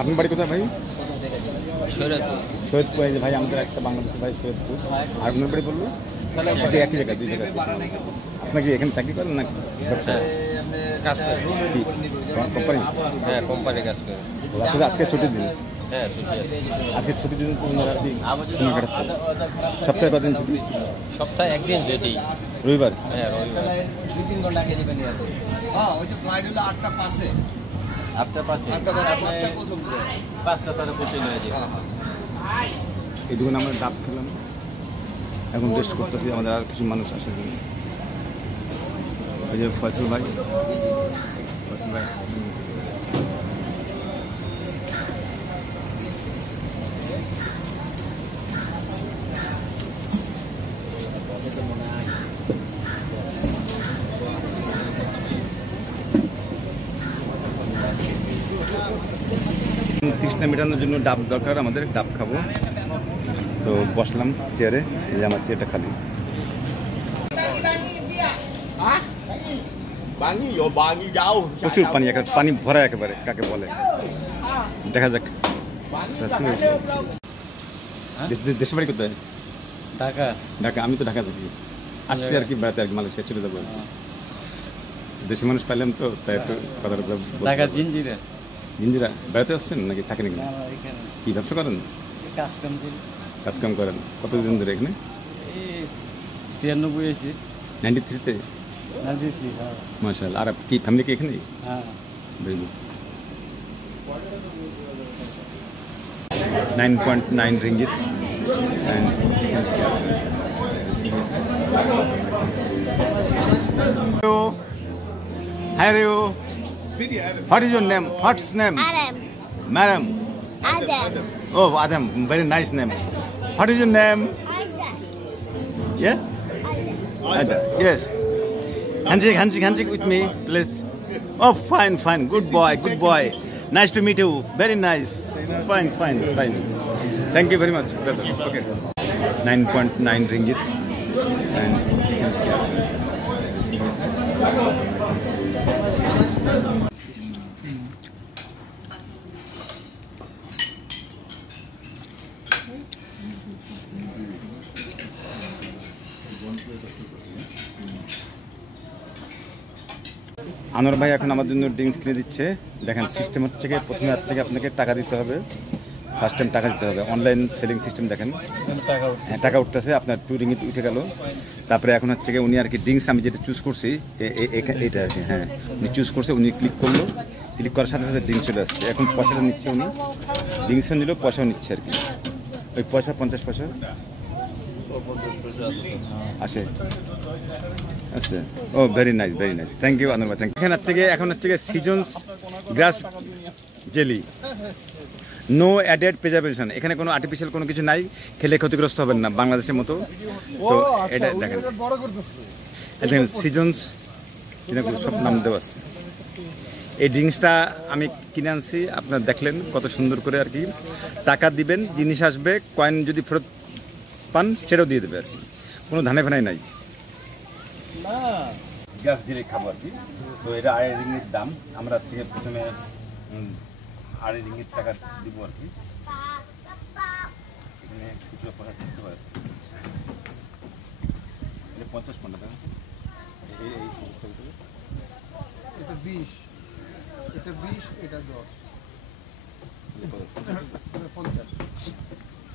আপনার বাড়ি কোথায় ভাই? সৈয়দপুর। এই যে ভাই আমাদের একটা বাংলাদেশের ভাই সৈয়দপুর। আর আপনার বাড়ি বললো একই জায়গায়, দুই জায়গায়। আপনার কি এখানে চাকরি করেন না ব্যবসা? কোম্পানি? হ্যাঁ, কোম্পানি কাজ করে। আসলে আজকে ছুটির দিন। হ্যাঁ, ছুটি আছে। আজকে ছুটির দিন সময় কাটাচ্ছে। সপ্তাহে কদিন ছুটি? সপ্তাহে একদিন যদি রবিবার। হ্যাঁ, রবিবার। 2-3 ঘন্টা আগে দিবেন। হ্যাঁ, ওই যে ফ্লাইট হলো 8টা 5-এ। 8টা 5-এ। 5টা পছন্দ করে। 5টা তারা পৌঁছে হয়ে যায়। এইটুকুন আমরা ডাব খেলাম, এখন রেস্ট করতেছি। আমাদের আর কিছু মানুষ আসে। ওই যে ফয়সল ভাই, ফয়সল ভাই তৃষ্ণা মেটানোর জন্য ডাব দরকার আমাদের, ডাব খাবো। তো বসলাম চেয়ারে, এই যে আমার চেয়ারটা খালি। প্রচুর পানি, পানি ভরা একেবারে, কাকে বলে দেখা যাক। দেশের বাড়ি কোথায়? ঢাকা। ঢাকা। আমি তো ঢাকা থাকি, আসছি আর কি বেড়াতে, আর কি মালয়েশিয়া চলে যাবো। দেশি মানুষ পাইলাম তো, তাই একটু কথা ঢাকা জিঞ্জিরা। জিঞ্জিরা বেড়াতে আসছেন নাকি থাকেন এখানে? কি ব্যবসা করেন? কাজকাম করেন। কতদিন ধরে এখানে? 96 এসেছি। 93-তে? মাশাআল্লাহ। আর কি ফ্যামিলি কি এখানে? হ্যাঁ। 9.9 ringgit. And hello. What is your name? What's name? Adam. Madam. Adam. Oh, Adam. Very nice name. What is your name? Isaac. Yeah? Adam. Yes. Handshake with me, please. Oh, fine. Good boy. Nice to meet you. Very nice. Fine. Thank you very much, brother. Okay. 9.9 ringgit. And Anwar ভাই এখন আমার জন্য drinks কিনে দিচ্ছে। দেখেন system হচ্ছে গিয়ে প্রথমে আপনাকে টাকা দিতে হবে, ফার্স্ট টাইম টাকা দিতে হবে। অনলাইন সেলিং সিস্টেম দেখেন, হ্যাঁ টাকা উঠতেছে, আপনার 2 ringgit উঠে গেল। তারপরে এখন হচ্ছে গিয়ে উনি আর কি ড্রিঙ্কস আমি যেটা চুজ করছি এটা আর কি, হ্যাঁ উনি চুজ করছে, উনি ক্লিক করলো, ক্লিক করার সাথে সাথে ড্রিঙ্কস চলে আসছে। এখন পয়সাটা নিচ্ছে উনি, ড্রিঙ্কসও নিল, পয়সাও নিচ্ছে আর কি। ওই পয়সা 50 পয়সা আসে। আচ্ছা, oh very nice thank you Anwar ভাই, থ্যাংক ইউ। এখন হচ্ছে গিয়ে seasons grass jelly, no added preservation. এখানে কোনো আর্টিফিশিয়াল কোনো কিছু নাই, খেলে ক্ষতিগ্রস্ত হবেন না বাংলাদেশের মতো। তো এটা দেখেন সিজনস সব নাম দেওয়া আছে। এই ড্রিঙ্কসটা আমি কিনে আনছি, আপনারা দেখলেন কত সুন্দর করে আর কি। টাকা দিবেন, জিনিস আসবে, কয়েন যদি ফেরত পান সেটাও দিয়ে দেবে আর কি, কোনো ধানে ফেনাই নাই। গ্যাস জিরে খাবো আর কি। তো এটা 2.5 ringgit দাম। আমরা থেকে প্রথমে 2.5 ringgit টাকা দিব আর কি। এখানে খুচরো পয়সা দিতে পারে 50 টাকা। এই সমস্ত এটা 20, এটা 20, এটা 10, 50।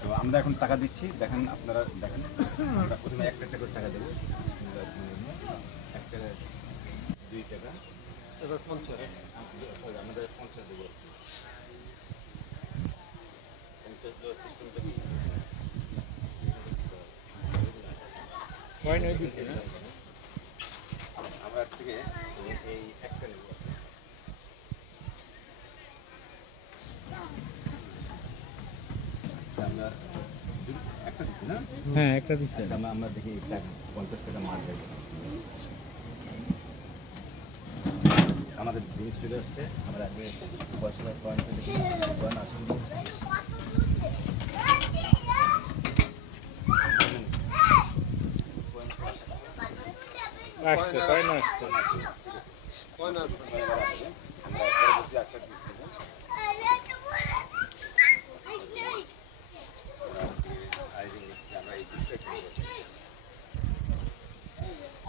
তো আমরা এখন টাকা দিচ্ছি, দেখেন আপনারা দেখেন। আমরা প্রথমে 1 টাকা করে টাকা দেবো, 1 টাকা 2 টাকা, এবার 50। আমাদের 50 দেবো। আমরা থেকে এই একটা নেব। আমরা একটা দিচ্ছি না? হ্যাঁ, একটা দিচ্ছে। আমরা দেখি 50 টাকা মাল দেবো। আমাদের জিনিস চলে আসছে, আমরা আগে পয়সা পয়েন্ট আসুন। আসছে তাই না আসছে কয়না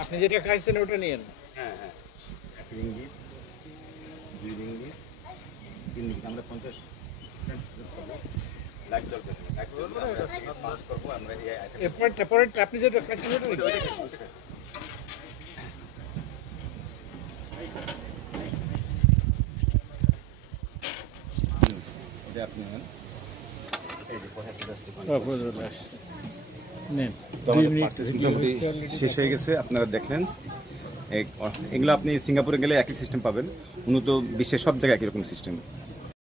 আপনি যেটা খাইছেন ওটা নিয়েন। হ্যাঁ হ্যাঁ, 1 রিঙ্গিত, 2 রিঙ্গিত, 3 রিঙ্গিত, আমরা 50 সেন্ট করবো। লাইট জ্বলবে, লাইট জ্বলবে, আমরা পাস করবো, আমরা এই আইটেম এরপর আপনি যেটা খাইছেন ওটা নিন। ওটা আপনি নেন। এই যে পরে প্লাস্টিক নেন। তো আমাদের purchase মোটামুটি শেষ হয়ে গেছে, আপনারা দেখলেন। এগুলো আপনি সিঙ্গাপুরে গেলে একই সিস্টেম পাবেন, উন্নত বিশ্বের সব জায়গায় একই রকম সিস্টেম।